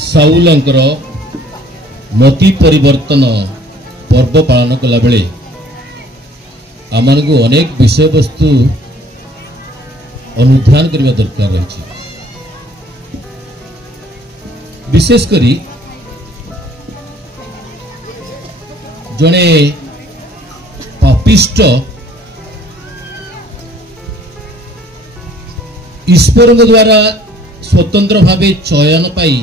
साउलंकर मति परिवर्तन पर्व पालन कला बेले आमान को अनेक विषय वस्तु अनुध्यान करने दरकार रही। विशेषकर जड़े पापिष्ट ईश्वर द्वारा स्वतंत्र भावे चयन पाई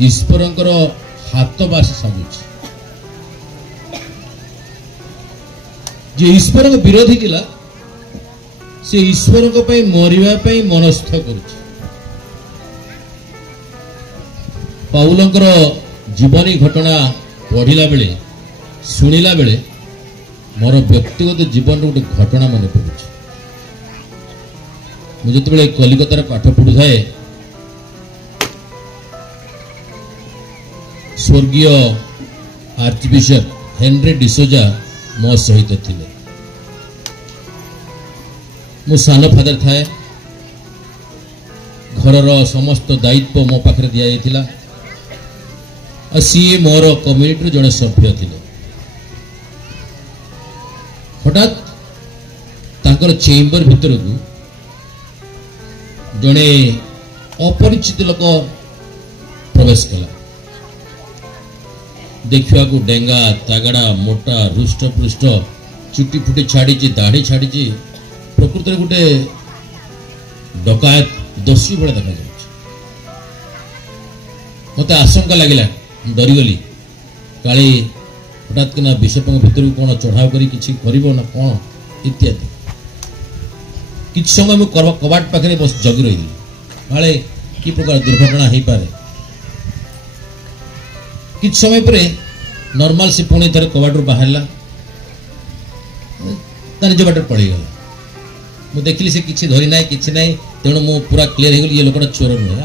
ईश्वर हाथ बास सामुच जे ईश्वर विरोधी थिला से ईश्वर मरिबा पई मनस्थ करुछि। पाउलंकर जीवनी घटना पढ़िला बेले शुणिला बेले मोर व्यक्तिगत जीवन गोटे घटना मन पड़ुछि। मुझे जो कलिकतार पाठ पढ़ु थाए स्वर्गीय आर्चबिशप हेनरी डिसोजा मो सहित थिले। मु सान फादर थाए घरर समस्त दायित्व मो पाखरे दिया जाइथिला और सीए मोर कम्युनिटी जड़े सभ्य थिले। हठात तांकर चेम्बर भितर को जड़े अपरिचित लोक प्रवेश कला। देखा को डेंगा तागड़ा मोटा रुष्ट पृष्ठ चुटी फुटी छाड़ी दाढ़ी छाड़ी प्रकृत गोटे डकायत दोषी भाई देखा जाए। मत आशंका लगिला डरीगली काली हठात किना बिशप भितर कौन चढ़ाव कर कौन इत्यादि। किछ समय मु कबाट पाखे बस जगी रही काले कि प्रकार दुर्घटना हो पारे। किछ समय पर नॉर्मल से पुणी थे कबाट बाहर निज बाट पड़गला। मुझे देखिली से किसी धरी ना कि तेणु मु पूरा क्लीयर हो ये लोकटा चोर नुहे आ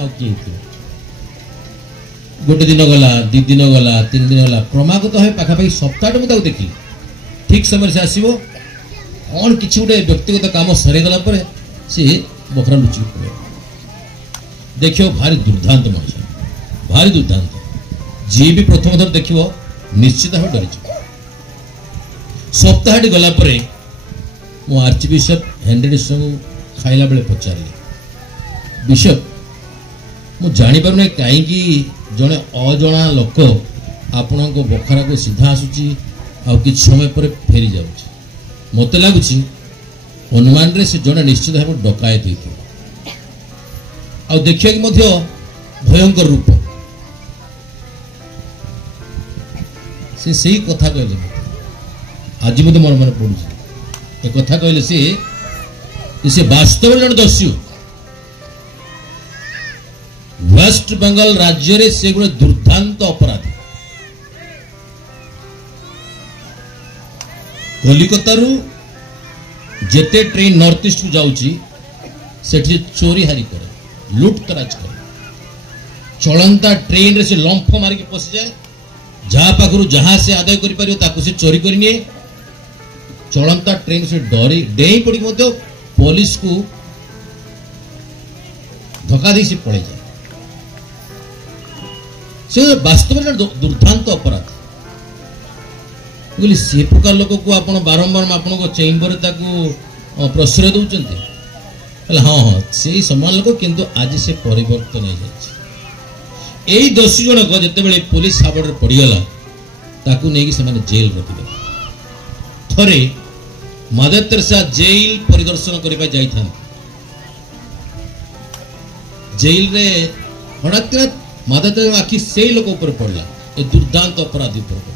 गोटे दिन गला 2 दिन गला 3 दिन गला क्रमागत भाव पाखापाखि सप्ताह मुझे देखिली ठीक समय से आसो कौन किसी गोटे व्यक्तिगत काम सरीगला सी बखरा लुचिक पड़े। देखियो भारी दुर्दांत मनुष्य भारी दुर्दांत जी भी प्रथम थर देख निश्चित भाव डरी। सप्ताह गला मो आर्चबिशप हेनरी डिसोजा खाइला बेले पचारे बिशप मु जानी पारु नै कहीं जड़े अजना लोक आपण बखरा को सीधा आसुची आ कि समय पर फेरी जाउची। मत लगुच अनुमान रे से जड़े निश्चित भाव डकायत होता देखिए कि भयंकर रूप से सही कथा कहले आज मत मोर मन पड़ू कथा कहले से वास्तव जन दस्यु वेस्ट बेंगल राज्य रे से गोटे दुर्दांत अपराधी कलिकतारू जेते ट्रेन नॉर्थ ईस्ट को जाऊँगी सेठी चोरी हारी करे लुट तराज करे चलंता ट्रेन रे से लंफ मारिक पशि जाए जहाँ पाखु जहाँ से आदाय कर से चोरी करनी चलंता ट्रेन से डरी डेई पड़ी पुलिस को धक्का दी से पड़े जाए। से वास्तव में दुर्दांत अपराध से प्रकार लोक को आप बारंबार आपको चेम्बर प्रश्रय दौरान हाँ हाँ से समान लोक किंतु आज से परिवर्तन हो जाए। दोषी जनक जिते पुलिस हाबड़ पड़गला ताकू नहीं कि जेल रखिले। थरे मदर तेरेसा जेल परिदर्शन करने जाइए जेल रे हठात मदर तेरेसा आखि से लोक ऊपर पड़ला ए दुर्दांत अपराधी ऊपर पड़ा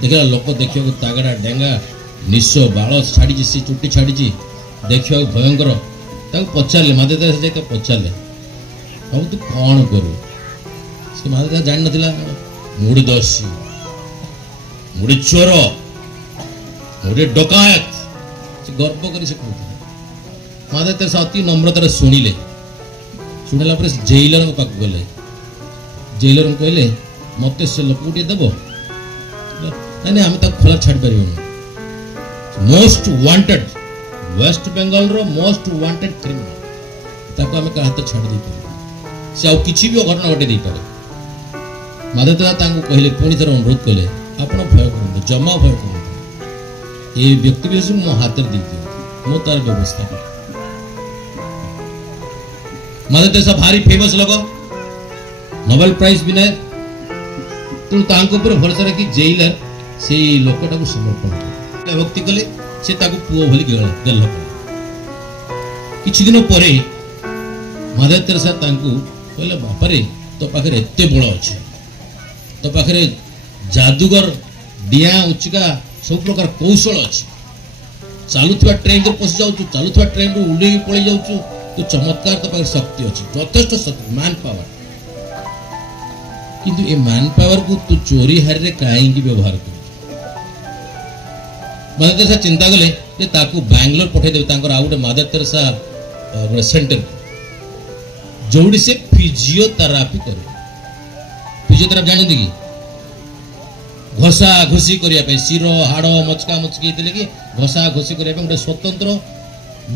देखा लोक देखा तागड़ा डेंगा निश बाल छाड़ी सी चुटी छाड़ी देखा भयंकर पचारे मदर तेरेसा जाए पचारे अब तू कौन करू से मदर तेरेसा जान नथिला मुड़ी दस्यु मुड़ी चोर मुड़ी डकायत से गर्व कर कहते मदर तेरेसा अति नम्रतार शुणिले शुणिला जेलर पाक गले जेलर कहले मत से लोक देव नहीं आम खोला छाड़ पार मोस्ट वांटेड वेस्ट बेंगल रो मोस्ट वांटेड क्रिमिनल ताको आम हाथ छाड़ दे पार से आउ किछि भी घटना घटे दे पारे माधव तेरेसा कहले पुणी थर अनुरोध कले आपण भय करूँ जमा भय करूँ ये व्यक्ति भी मो हाथ दे दियो मो तार व्यवस्था कर माधव तेरेसा भारी फेमस लोग नोबेल प्राइज विनर तेणु तांको ऊपर भरोसा रखी जेलर से लोकटा को समर्पण कले भक्ति कले से ताको पुओ भली गेल कले किछि दिन परे माधव तेरेसा तांको कहले बापा रे तो पाखरे एते बळ अछि तो पाखरे जादूगर डिया उचका सब प्रकार कौशल अच्छी चलुवा ट्रेन तो पशि जाऊँ चलुवा ट्रेन रू उड़े पड़े जाऊँ तो चमत्कार तो पाखे शक्ति अच्छी यथेष्ट शक्ति मैन पावर किंतु ए मैन पावर को तू चोरी हारी कहीं व्यवहार कर माधव तेरेसा चिंता कले बैंगलोर पठेदेवे आउ गए माधव तेरेसा गोटे सेंटर जोड़ी से फिजियोथेरापी कर फिजियोथेरापी जानते कि घोषा घोषी करने शिर हाड़ मचका मचकी कि घोषा घोषी करने गोटे स्वतंत्र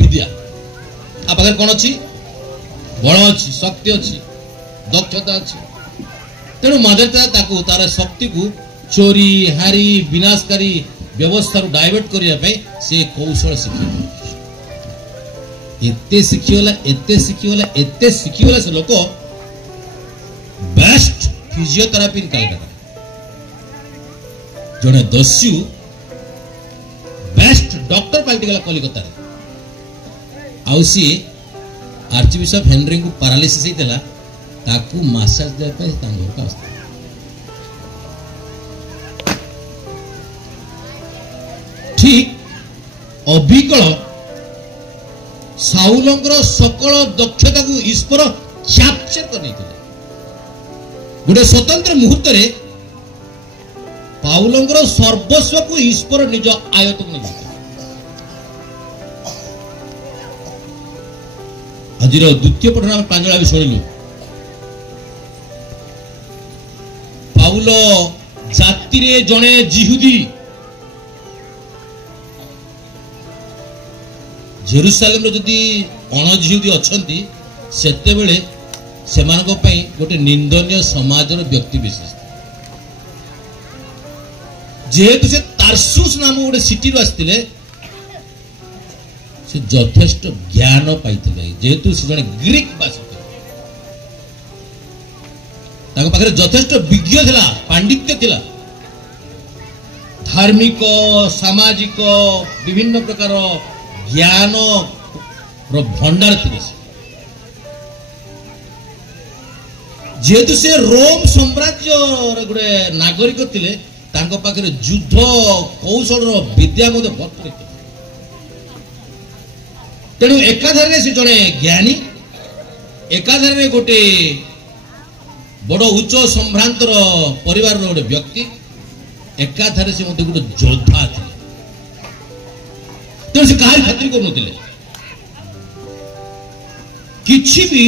विद्या आ पाखे कौन अच्छी बल अच्छी शक्ति अच्छी दक्षता अच्छी तेणु माधव तेरेसा तार शक्ति को चोरी हारी विनाशकारी व्यवस्था डाइवर्ट करने से कौशल शिखीगला से लोक बेस्ट फिजियोथेरापी इन कलकत्ता जड़े दस्यु बेस्ट डॉक्टर पलटिगला कलिकता आउ सी आर्चबिशप हेनरी को पैरालिसिस होता ताकू मसाज देवाई घर को आस ठीक अविकल साउलंकर सकल दक्षता को ईश्वर कैप्चर कर गोटे स्वतंत्र मुहूर्त पाउलंकर सर्वस्व को ईश्वर निज आयत को नहीं आज द्वितीय पठन आम प्रांजल भी शुणिलु पाउल जाति रे जड़े जिहुदी जेरुसालेम जदि अणजिहुदी अच्छी सेते बेले सेमानक पई गोटे निंदनीय समाज व्यक्ति विशेष जेहेतु से तारसुस नाम गोटे सिटी आसते से यथेष्ट ज्ञान पाई जेहेतु से जड़े ग्रीक भाषा पाखे यथेष्ट विज्ञ थिला पांडित्य थिला धार्मिक सामाजिक विभिन्न प्रकार ज्ञान भंडार थे जेहेतु से रोम साम्राज्य गोटे नागरिक थिले पाखे युद्ध कौशल विद्या भरपूर तेणु एकाधारे से जड़े ज्ञानी एकाधारे गोटे बड़ उच्च संभ्रांतर परिवार गोटे व्यक्ति एकाधारे से गोटे योद्धा थे तेणु से कहार खातिर करुले किसी भी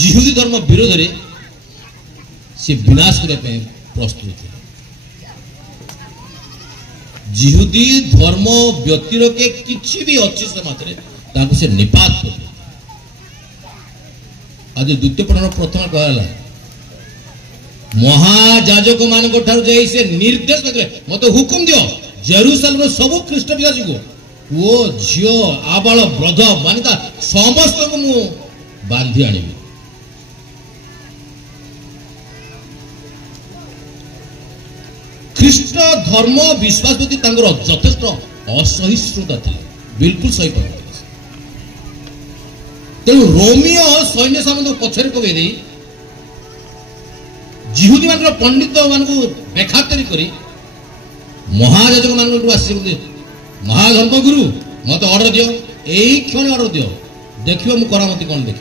जिहुदी धर्म विरोध में से विनाश करने प्रस्तुत थे जिहुदी धर्म व्यतिरके किसी भी अच्छी समाज से निपात कर आज द्वितीय पठन प्रथम कहला महाजाजक मान से निर्देश मत हुकुम दियो जेरूसालेम सब ख्रीष्ट विश्वासी को वो झील आबाल वृद्ध मानिता समस्त को मु बांधी आनी ख्रीष्ट धर्म विश्वास प्रति यथेष्ट असहिष्णुता थी बिल्कुल सही पार तेणु रोमियो सैन्य सामंत पछरे पकई जिहुदी मान पंडित मान बेखातरी कर महाजाजक मान महाधर्मगुरु मत ऑर्डर दियो यही क्षण ऑर्डर दियो देखियो मु करामती कौन देख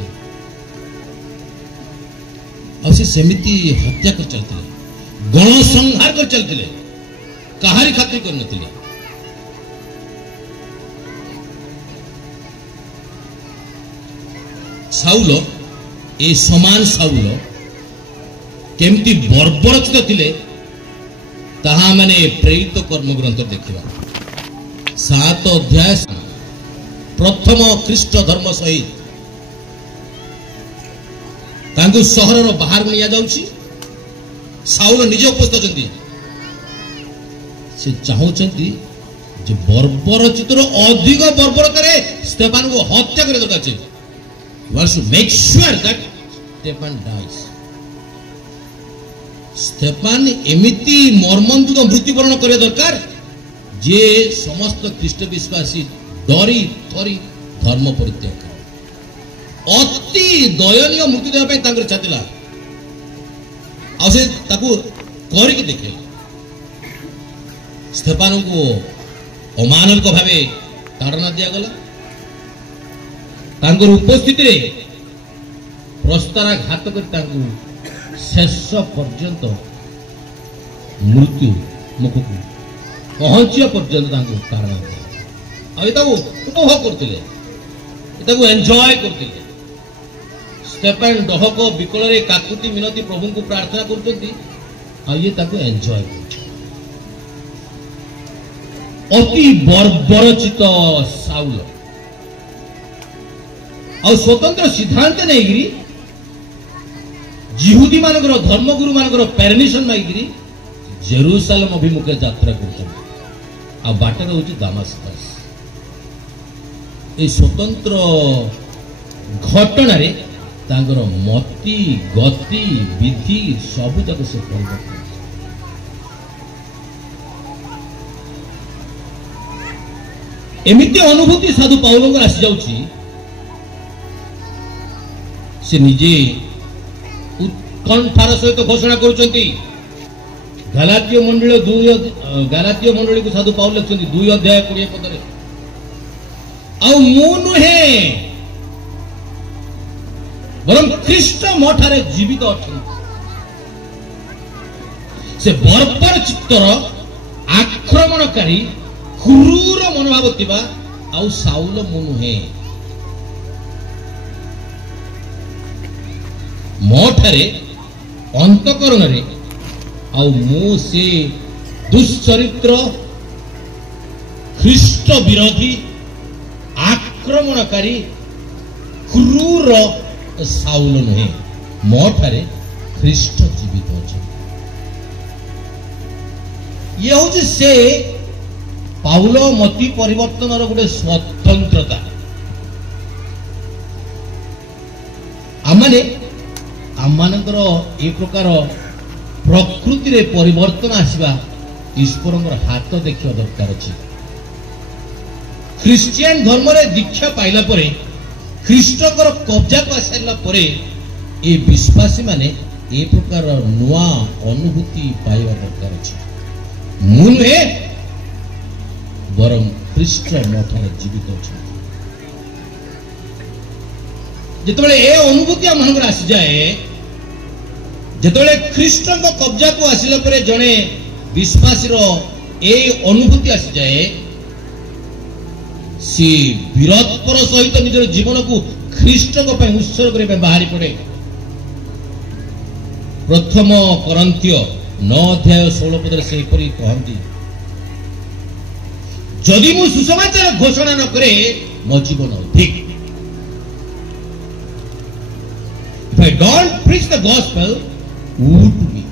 सेमिति हत्या कर चलते गण संहार कर चलते कहारी खातिर कर नथिले साउल ए समान साउल केमती बर्बरचित थिले ताहा माने प्रेरित कर्म ग्रंथ देखिबा 7 अध्याय प्रथम ख्रीष्ट धर्म सहित तांको सहर बाहर को निया जाउछि साउल निजे उपस्थित अछंती से चाहउछंती जे बर्बरचितर अधिक बर्बरतारे स्टेफान को हत्या करे दरकार छे was to make sure that Stephen dies Stephen एमिति मर्मन्तुक मृत्युवरण करे दरकार जे समस्त ख्रीष्ट विश्वासी डरी थरी धर्म परित्याग अति दयनीय मृत्यु देवा ପାଇଁ ତାଙ୍କର ଚାତିଲା ଆଉ ସେ ତାକୁ କରିକି ଦେଖେଇଲେ स्टेफानଙ୍କୁ अमानविक भावे ताड़ना दिगला उपस्थिति प्रस्ताराघात कर शेष पर्यंत मृत्यु मुख को पहुंचा पर्यंत ताड़ना दिया उपभोग करते एंजॉय करते स्टेफान डहक विकल काकुति मिनती प्रभु को प्रार्थना कर एंजॉय कर अति बर्बरचित साउल आ स्वतंत्र सिद्धांत नहीं जिहुदी मानकर धर्मगुरु मानकर परमिशन मागिरी जेरूसालेम अभिमुखे यात्रा कर बाटर हूँ दामास्कस ए स्वतंत्र घटन तांगर मति गति विधि सबू तक से परिवर्तन एमिति अनुभूति साधु पाउल को आसी जाउछि से निजे उत्कंठार सहित घोषणा करुचंती गलातीय मंडली को साधु पाउल लिखुचंती 2 अध्याय 20 पदरे आउ मु नुहे बरम ख्रीष्ट मठारे जीवित अछंती से बर्बर चित्तर आक्रमणकारी क्रूर मनोभाव थिबा आउ साउल मु नुहे मोठारे अंतकरण रे आउ मु से दुश्चरित्र ख्रीष्ट विरोधी आक्रमणकारी क्रूर साउल नुहे मोठारे ख्रीष्ट जीवित अछि ये हूँ से पाउल मति परिवर्तन गोटे स्वतंत्रता आमर ए प्रकार प्रकृति रे परिवर्तन आसवा ईश्वर हाथ देखा दरकार अच्छी ख्रीस्टियन धर्म रे दीक्षा पाइला परे ख्रीष्टर कब्जा को आसारा परे ए विश्वासी माने ए प्रकार नुआ अनुभूति पाइबा दरकार अच्छी मुहे बरम ख्रीष्ट मठारे जीवित अच्छा जिते ए अनुभूति आम आसी जाए जिते ख्रीष्ट कब्जा को आसिला परे जड़े विश्वासी ए अनुभूति आसी जाए सी वीरत्वर सहित निजर जीवन को ख्रीष्ट उत्सर्ग करने बाहरी पड़े प्रथम करंथिय 9 अध्याय 16 पदरे से कहती जदि मु सुसमाचार घोषणा न करे मो जीवन ठीक If I don't preach the gospel, woe to me.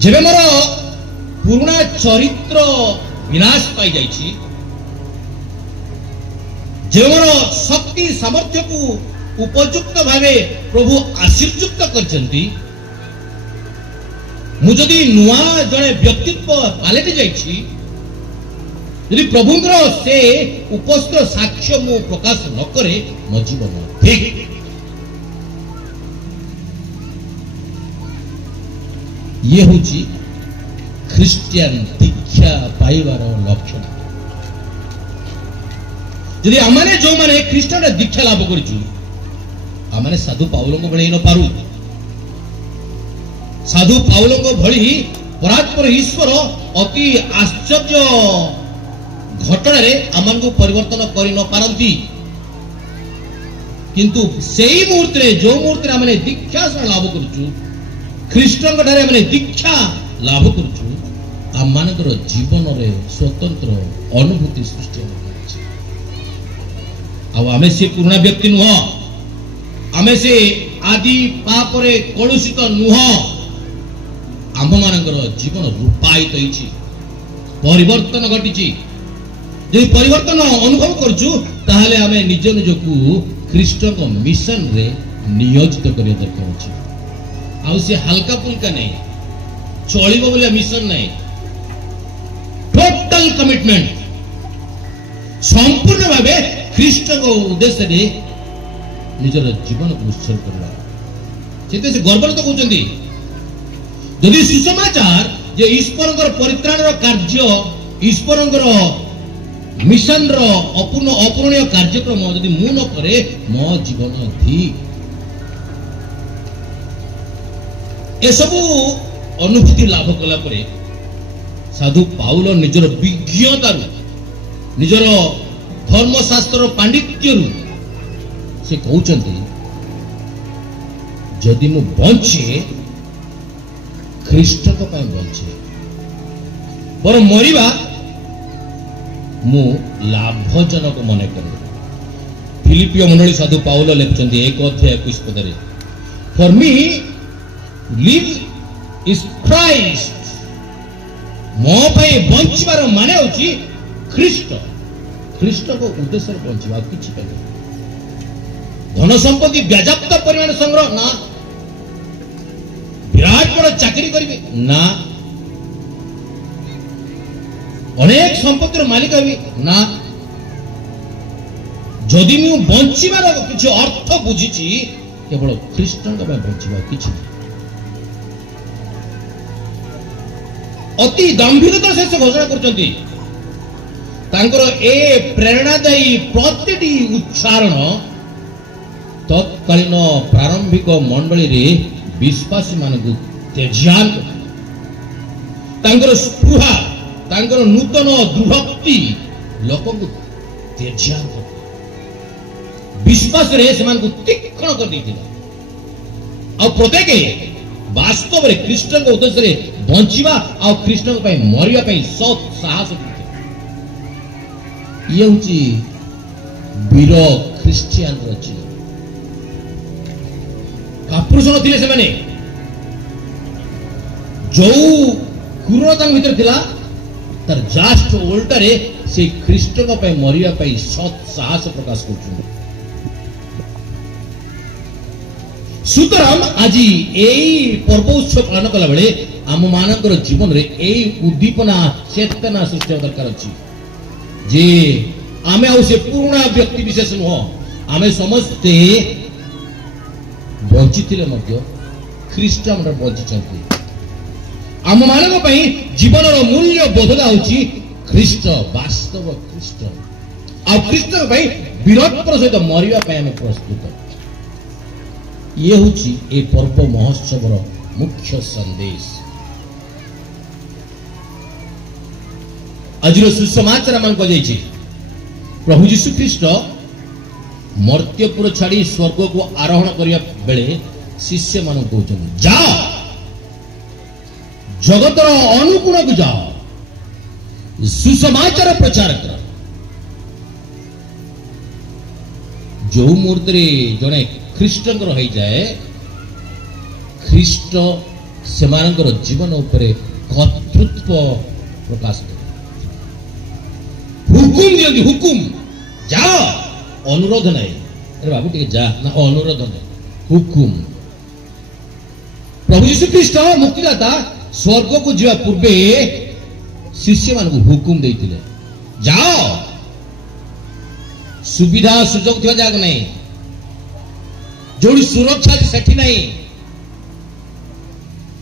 जेबे मोर पुराना चरित्र विनाश पाई जाइछि जे मोर शक्ति सामर्थ्य को उपयुक्त भावे प्रभु आशीर्युक्त करछन्ति मु जदि नुआ जड़े व्यक्तित्व पालटि जाइछि यदि प्रभुंकर से उपस्थित साक्ष्य मु प्रकाश न करे मो जीवन ठीक ये हूँ ख्रीस्टियन दीक्षा पाइबार लक्षण यदि आमाने जो माने ख्रीष्टान दीक्षा लाभ करिछु आमाने साधु पाउल को भଳି न पारु साधु पाउल को भଳି परात्पर ईश्वर अति आश्चर्य घटना रे आमान को परिवर्तन करि न पारंती किंतु सेही मुहूर्त रे जो मुहूर्त रे आमाने दीक्षा लाभ करिछु ख्रीष्टन ठारे आमाने दीक्षा लाभ करिछु आमानकर जीवन रे स्वतंत्र अनुभूति सृष्टि आमे से पुराना व्यक्ति नुह आमे से आदि पापरे कलुषित नुह आम मानकर जीवन रूपायित होइछि परिवर्तन घटी जो परिवर्तन अनुभव करछु ताहले आमे निज निजकू ख्रीष्ट को मिशन रे नियोजित करिया दरकार अछि आ से हल्का फुल्का नहीं चलिबो बोले मिशन नहीं टोटल कमिटमेंट संपूर्ण भावे ख्रीष्ट को उद्देश्य रे निजर जीवन को उत्सर्ग करवा से गर्वर तो कहते यदि सुसमाचार जे ईश्वर परित्राण कार्य ईश्वर मिशन अपूरणीय कार्यक्रम यदि मु न करे मो जीवन ठीक एसबू अनुभूति लाभ कला परे साधु पाउल निजर विज्ञता निजर धर्मशास्त्र पांडित्य से कहते जदि मु बंचे ख्रीष्ट बंचे पर मरिबा मु लाभजनक मन करे फिलिपियो मंडली साधु पाउल लिखुଛନ୍ତି 1:21 पदरे for me live is Christ मो पाई बंचबार माने होची ख्रीष्ट ख्रीष्ट को उद्देश्य बंचबा किछि पे धन संपत्ति व्याजाप्त परिमाण संग्रह ना विराट बड़ चाकरी करिवे ना अनेक संपत्तिर मालिक हेबी ना जदि मु बंचिबार किछि अर्थ बुझिछि केवल ख्रीष्टଙ୍କ ପାଇଁ बंचिबा किछि अति गंभीरता से घोषणा करछन्ती तांकर ए प्रेरणादायी प्रतिटी उच्चारण तत्कालीन प्रारंभिक मंडली रे विश्वासी मानकु तेजान तांकर स्पृहा तांकर नूतन दृढ़ोक्ति लोकଙ୍କୁ तेजान विश्वास रे से मानकु तीक्ष्ण कर देथिला आ प्रत्येक वास्तव रे ख्रीष्ट को उद्देश्य रे बंचिबा आ ख्रीष्ट को पई मरिया पई सत साहस ये होची वीर ख्रिस्टियन रची कापुरुष नथिले से माने जो क्रूरता भीतर थिला तर जस्ट उल्टा रे से ख्रीष्ट को पई मरिया पई सत साहस प्रकाश करछु सुतराम आज यही पर्व उत्सव पालन कला बेले आम मानकर जीवन रे यही उद्दीपना चेतना सृष्टि दरकार अच्छी जे आमे आउ से पुराना व्यक्ति विशेष नुह आमे समस्ते बंची ख्रीष्ट बंची आम मान जीवन मूल्य बोधना होची ख्रीष्ट वास्तव ख्रीष्ट आ ख्रीष्ट वीरत्वर सहित मरिया प्रस्तुत ये होची ए पर्व महोत्सव मुख्य संदेश आज सुसमाचार मान कह प्रभु जीशु ख्रीष्ट मर्त्यपुर छाड़ी स्वर्ग को आरोहण करने बेले शिष्य मान कहते जाओ जगतर अनुकूल को जाओ सुसमाचार प्रचार कर जो मुहूर्त जड़े ख्रीष्टंकर हो जाए ख्रीष्ट से जीवन उपरे कर्तृत्व प्रकाश कर हुकुम दियंती हुकुम जाओ अनुरोध नहीं अरे बाबू टे जा ना अनुरोध नहीं हुकुम प्रभु यीशु ख्रीष्ट मुक्तिदाता स्वर्ग को जीवा पूर्वे शिष्य मान हुकुम देते जाओ सुविधा सुजोग थी जाग नहीं जो सुरक्षा सेठी नहीं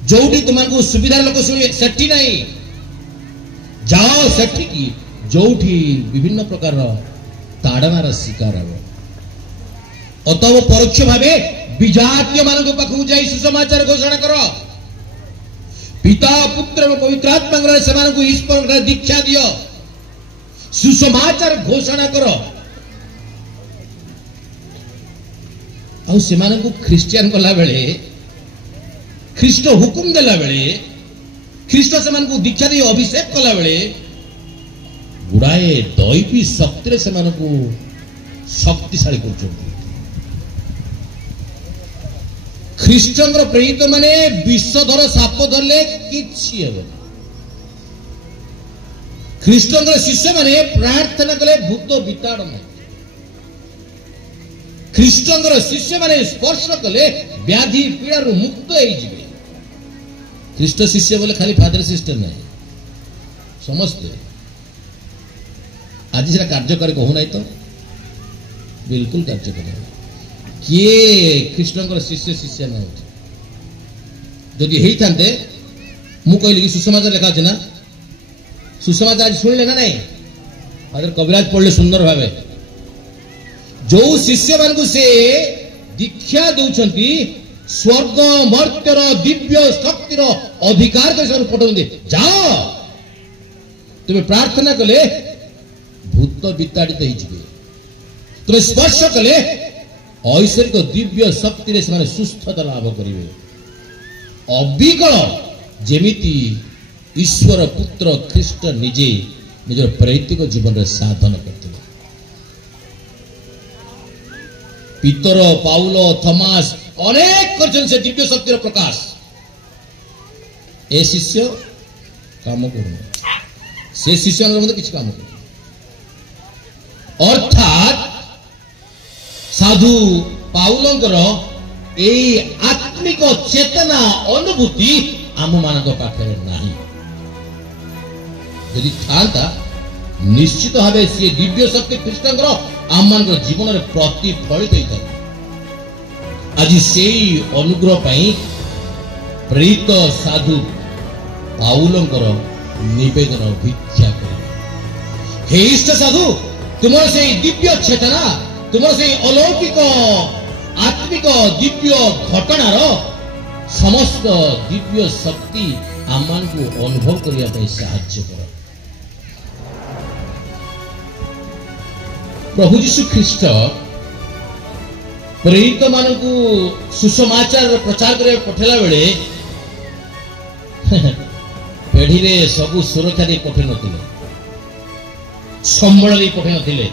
जो तुमको सुविधा लोक सेठी नहीं जाओ सेठी की जो विभिन्न प्रकार ताड़नार शिकार हे अतव परोक्ष भावे विजातीय मान पाखु जाई सुसमाचार घोषणा कर पिता पुत्र और पवित्र आत्मा से ईश्वर दीक्षा दियो सुसमाचार घोषणा कर से ख्रिस्टियन कला बेले ख्रीष्ट हुकुम देला बेले ख्रीष्ट से दीक्षा दे अभिषेक कला बेले गुड़ाए दैवी शक्ति से शक्तिशाली कर ख्रीष्टान प्रेरित माने विषधर साप धरले किछि हेबो ख्रीष्टान शिष्य माने प्रार्थना कले भूत विताड़ नहीं ख्रीष्टान शिष्य माने स्पर्श कले व्याधि पीड़ा मुक्त हो जिवे ख्रीष्ट शिष्य बोले खाली फादर सिस्टर नहीं समझते आज से कार्यकारी कहूना तो बिल्कुल कार्यकारी किए ख्रीष्टान शिष्य शिष्य ना जदि होते मु कहली कि सुसमाचार लिखा अच्छे ना सुसमाचार आज शुणिले ना नहीं फादर कविराज पढ़ले सुंदर भावे जो शिष्य मान को से दीक्षा दौरान स्वर्ग मर्त्यर दिव्य शक्तिर अधिकार कर पठाते जाओ तुम्हें प्रार्थना कले भूत विताड़ित हो तुम्हें स्पर्श कले ऐश्वरिक दिव्य शक्ति से सुस्थता लाभ करेंगे अविकल जेमिति ईश्वर पुत्र ख्रीष्ट निजे निजर प्रैतिक जीवन में साधन करते पीतर पाउल थमास अनेक कर से दिव्य शक्तिर प्रकाश ए शिष्य काम कर से शिष्य किसी काम कर अर्थात साधु पाउलंकर ए आत्मिक चेतना अनुभूति आम मान पाखे नहीं यदि था निश्चित भाव सी दिव्य शक्ति ख्रीष्टान आम मान जीवन में प्रतिफलित होता है आज से अनुग्रह प्रेरित साधु पाउलंकर निवेदन भिक्षा कर हे इष्ट साधु तुम से दिव्य चेतना तुम से अलौकिक आत्मिक दिव्य घटनार समस्त दिव्य शक्ति आम को अनुभव करने साहाय्य कर प्रभु जीशु ख्रीष्ट प्रेरित मान को सुसमाचार प्रचार कर पठेला बेले पेढ़ी रे सबु सुरक्षा दे पठे नथिले संबल दे पठे नथिले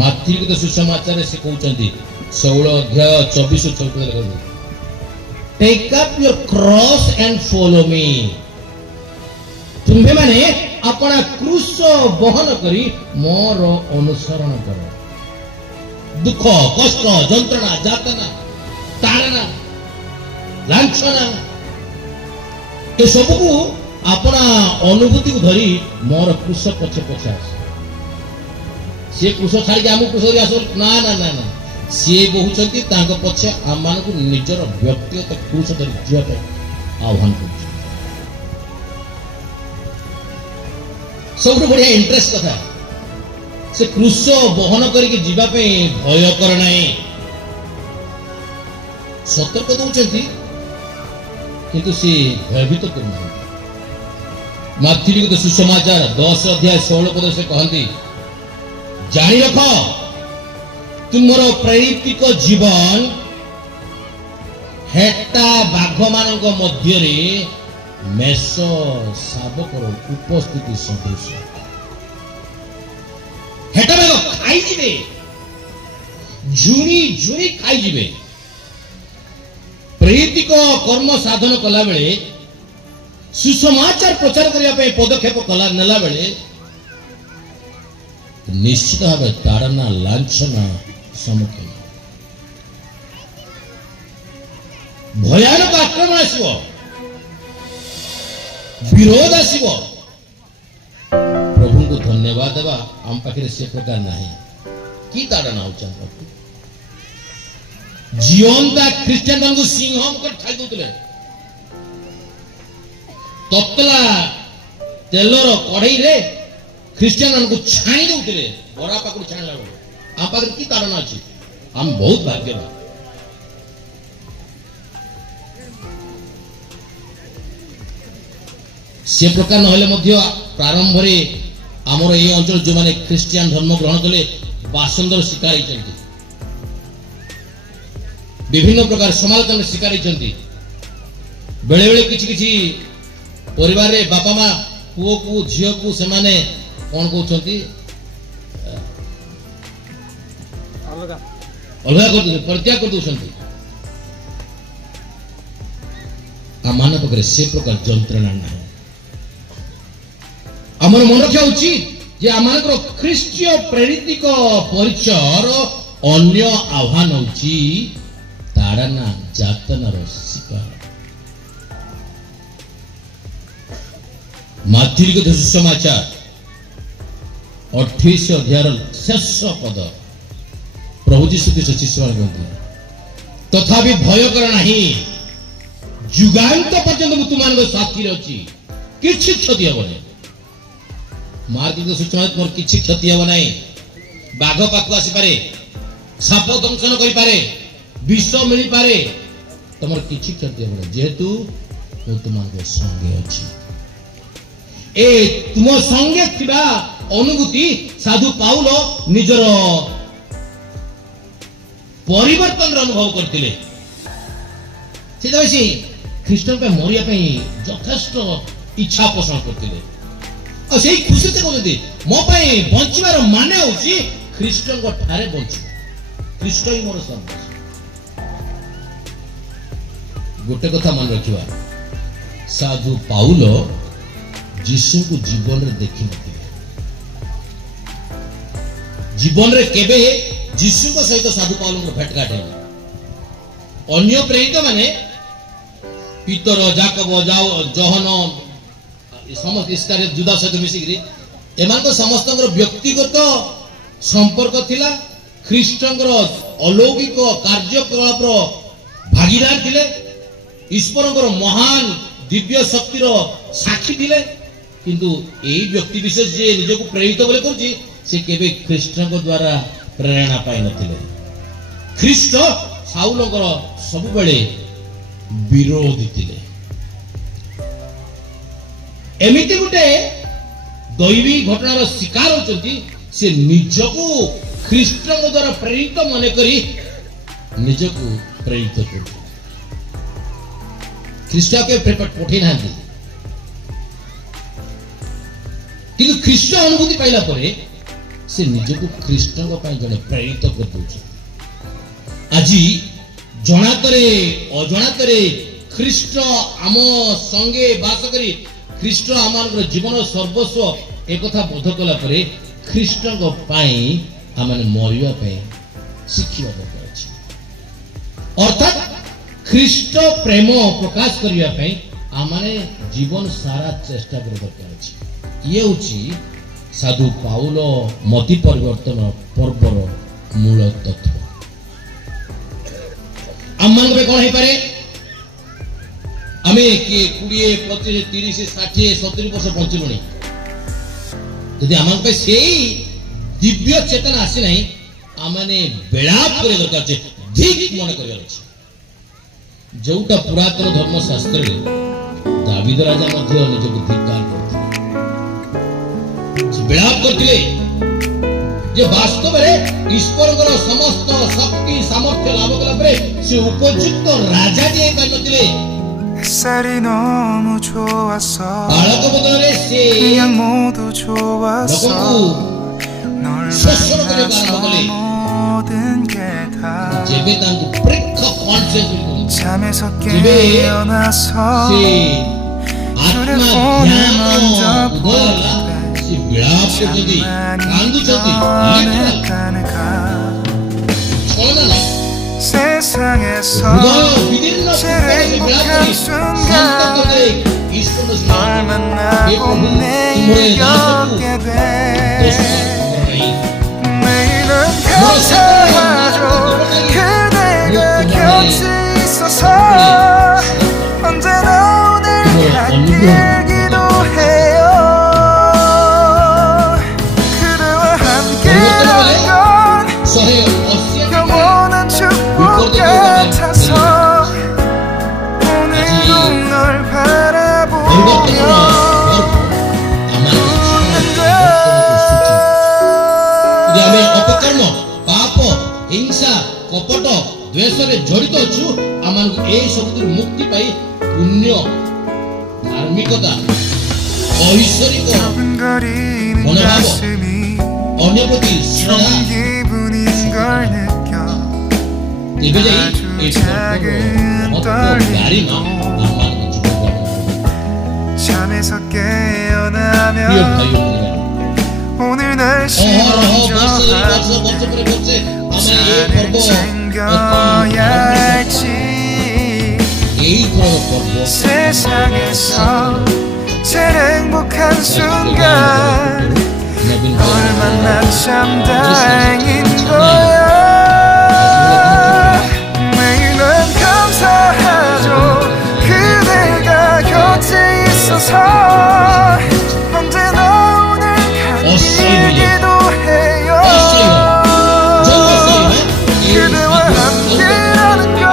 मातृ सुसमाचार से कहते 16 अध्याय 24-24 take up your cross and follow me तुम्हें माने अपना क्रूस बहन करी मोर अनुसरण करो दुख कष्ट जंत्रणा जातना ताड़ना लांछना ये सब को अपना अनुभूति को धरी मोर क्रूस पछे पछे आस सी क्रूस छाड़ी आम क्रूस आस ना ना ना ना सी बहुचंती पछे आम मान को निजर व्यक्तिगत क्रूस धरी जीवा आह्वान कर सब बढ़िया इंटरेस्ट कथा से क्रूस बहन करके जीवापे भय कर नहीं सतर्क दौरान किंतु से भयभीत करना मातृ सुसमाचार 10 अध्याय 16 पद से कहती जानी रख तुमर प्रैतिक जीवन हेटा बाघ मान मध्य मेष शावकर उपस्थिति सदृश हेटा बाघ खाई झुणी झुणी खाई प्रैतिक कर्म साधन कला बेले सुसमाचार प्रचार करने पदक्षेप कला नेला बेले निश्चित भाव ताड़ना लांछना सम्मुखीन भयानक आक्रमण आसो विरोध आसो प्रभु को धन्यवाद देवा आम पाखे से प्रकार नहीं कि ताड़ना हो जीवंता ख्रीस्टियन मान को सिंह ठाई दौले ततला तेलर कढ़ई रे ख्रीस्टियन मान को छाणी दौले बड़ा पाखु छाणला आम पाखे कि ताड़ना अच्छी आम बहुत भाग्यवान से प्रकार ना प्रारंभ आमर ये अंचल जो मैंने ख्रीस्टियन धर्म ग्रहण कले बासंदर शिकार विभिन्न प्रकार समालोचना शिकार बेले बेले किछि किछि परिवार रे बापा माँ पुओ को झील को से माने कौन कहते अलगा कर परित्याग कर दौरान आम पाखे से प्रकार जंत्रणा ना आमर मन रखा उचित जे आम ख्रीष्टीय प्रेरित परिचय अन्य आह्वान होची ताड़ना जातनार शिकार माथी लिखित सुसमाचार 28 अध्याय शेष पद प्रभु जीशु ख्रीष्ट शिष्य कहते तथापि भय कर नहीं जुगांत पर्यंत तुम साथी अच्छी किसी क्षति हेनी मार्ग सुसमाचार मोर किसी क्षति हेब ना बाघ पाख आसीपे साप दंशन करें विष मिल पारे तुम किसी क्षति हेब जेहेतु तुम संगे अच्छी ए तुम संगे थिबा अनुभूति साधु पाउल निजर परिवर्तन अनुभव करते ख्रीष्टन पे मरिया यथेष्ट इच्छा पोषण करते से खुशी से कहते मो बचार माने हूँ ख्रीष्टन ठारे बच ख्रीष्ट ही मोर सर्वस्व गोटे कथा मन रखा साधु पाउल जीशु को जीवन रे देखि नथिले जीवन रे केबे जीशु को सहित साधु पाउल को भेटघाट है अन्य प्रेरित माने पीतर जाकब जहन समस्त इस्कारियोत जुदा सहित मिसिकरी एमान समस्त व्यक्तिगत संपर्क थिला ख्रीष्टंकर अलौकिक कार्यकलाप भागीदार थिले ईश्वरंकर महान दिव्य शक्तिर साक्षी थिले किंतु यही व्यक्ति विशेष जे निजको प्रेरित बोले करछि से केबे ख्रीष्टन को द्वारा प्रेरणा पाई नथिले ख्रीष्ट साउलकर सब बेले विरोधी थिले एमिति गुटे दैवी घटनार शिकार होचंती से निजको ख्रीष्टन द्वारा प्रेरित मन करी निजको प्रेरित करछि ख्रीष्ट के पठे ना कि ख्रीष्ट अनुभूति पाइला परे से निजको ख्रीष्ट जड़े प्रेरित कर आज जनातरे अजनातरे ख्रीष्ट आम संगे बास करी ख्रीष्ट आम जीवन सर्वस्व एक बोध कला परे ख्रीष्ट आम मरवा शिखा दरकार अच्छे अर्थात ख्रीष्ट प्रेम प्रकाश करने आमने जीवन सारा चेष्टा कर दरकार अच्छे ये हूँ साधु पाउल मति परिवर्तन पर्वर मूल तत्व आम मान कौन हो पारे आम किए 20 25 30 60 70 वर्ष बंचलुणी यदि आम से दिव्य चेतना आसी ना आमने बेड़ाप कर दरकार ठीक मन कर जोटा पुरातन धर्मशास्त्र दावीद राजा निजको धिक्कार करते विलाप करते वास्तव में ईश्वर समस्त शक्ति सामर्थ्य लाभ कला से उपयुक्त राजा दिए पारे बालक बदले से शोषण जेबे पृक्ष कॉन्सेंस जेबे से आत्मा ध्यान उदयला विलाप करते कांदुचंती छलना 세상에서 제일 행복한 순간 널 만나고 내일 겪게 돼 매일은 감사하죠 그대가 곁에 있어서 언제나 오늘 같길 기도해요 그대와 함께라는 건 영원한 축복 같아서 오늘도 널 바라보며 हिंसा कपट द्वेष जड़ित अच्छु आम सब मुक्ति पाई पुण्य धार्मिकता ऐश्वरिक मनोभाव अन्य प्रति श्रद्धा 걸 느껴 아주 작은 떨림도 잠에서 깨어나면 오늘 날씨는 좋아 차를 챙겨야 할지 세상에서 제일 행복한 순간 얼마나 참 다행인 거야 매일 난 감사하죠 그대가 곁에 있어서 언제나 오늘 같이기도 해요 그대와 함께라는 건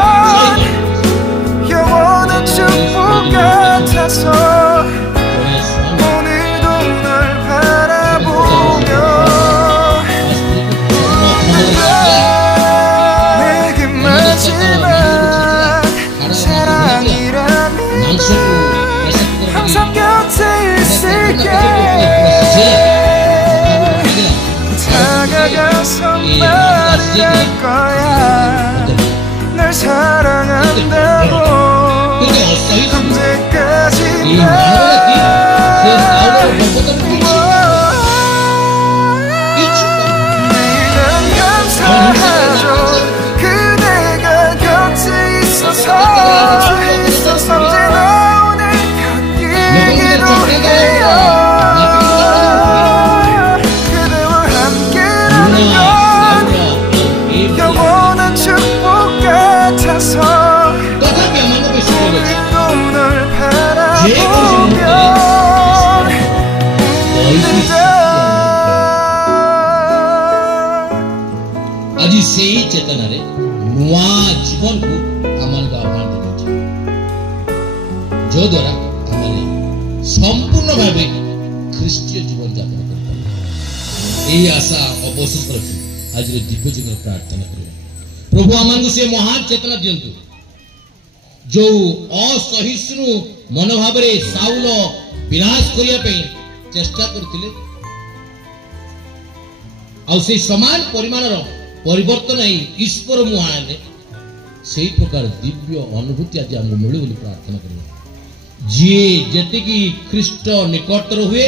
영원한 축복 같아서 오늘도 널 바라보며 내게 마지막 사랑이라면 항상 곁에 있을게 다가가서 말을 할 거야 널 사랑한다고 언제까지나 매일 난 감사하죠 그대가 곁에 있어서 언제나 오늘 같기도 해요 그대와 함께라는 건 영원한 축복 같아서 오늘도 널 바라보며 웃는다 ଆଜି ସେଇ ଚେତନାରେ ନୂଆ ଜୀବନକୁ ଆମମାନଙ୍କ ଆହ୍ୱାନ ଦିଆଯାଉଛି ଯଦ୍ୱାରା ଆମେ ସମ୍ପୂର୍ଣ୍ଣ ଭାବେ ଖ୍ରୀଷ୍ଟୀୟ ଜୀବନଯାପନ କରିପାରିବା ଏହି ଆଶା ଅବଶେଷ ରଖି ଆଜିର ଦିବ୍ୟଯଜ୍ଞରେ ପ୍ରାର୍ଥନା କରିବା ପ୍ରଭୁ ଆମମାନଙ୍କୁ ସେ ମହାନ ଚେତନା ଦିଅନ୍ତୁ ଯୋଉ ଅସହିଷ୍ଣୁ ମନୋଭାବରେ ସାଉଲ ବିନାଶ କରିବା ପାଇଁ ଚେଷ୍ଟା କରୁଥିଲେ ଆଉ ସେଇ ସମାନ ପରିମାଣର ପରିବର୍ତ୍ତନ ହେଇ ଈଶ୍ୱର ମୁହାଁରେ ସେଇ ପ୍ରକାର ଦିବ୍ୟ ଅନୁଭୂତି ଆଜି ଆମକୁ ମିଳୁ ବୋଲି ପ୍ରାର୍ଥନା କରିବା ଯିଏ ଯେତିକି ଖ୍ରୀଷ୍ଟ ନିକଟତର ହୁଏ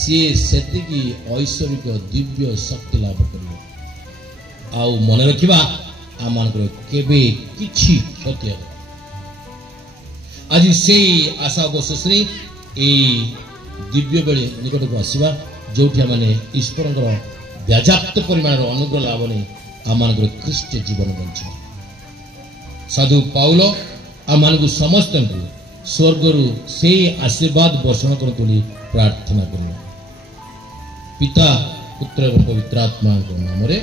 ସିଏ ସେତିକି ଐଶ୍ୱରିକ ଦିବ୍ୟ ଶକ୍ତି ଲାଭ କରିବ ଆଉ ମନେ ରଖିବା ଆମମାନଙ୍କର କେବେ କିଛି କ୍ଷତି ହେବ ଆଜି ସେଇ ଆଶା ଅବଶେଷରେ ଏଇ ଦିବ୍ୟ ବେଳେ ନିକଟକୁ ଆସିବା ଯୋଉଠି ଆମେ ଈଶ୍ୱରଙ୍କର ବ୍ୟାଜାପ୍ତ ପରିମାଣର ଅନୁଗ୍ରହ ଲାଭ ନେଇ ଆମମାନଙ୍କର ଖ୍ରୀଷ୍ଟ ଜୀବନ ବଞ୍ଚିବା ସାଧୁ ପାଉଲ ଆମମାନଙ୍କୁ ସମସ୍ତଙ୍କୁ ସ୍ୱର୍ଗରୁ ସେଇ ଆଶୀର୍ବାଦ ବର୍ଷଣ କରନ୍ତୁ ବୋଲି ପ୍ରାର୍ଥନା କରିବା ପିତା ପୁତ୍ର ଏବଂ ପବିତ୍ର ଆତ୍ମାଙ୍କ ନାମରେ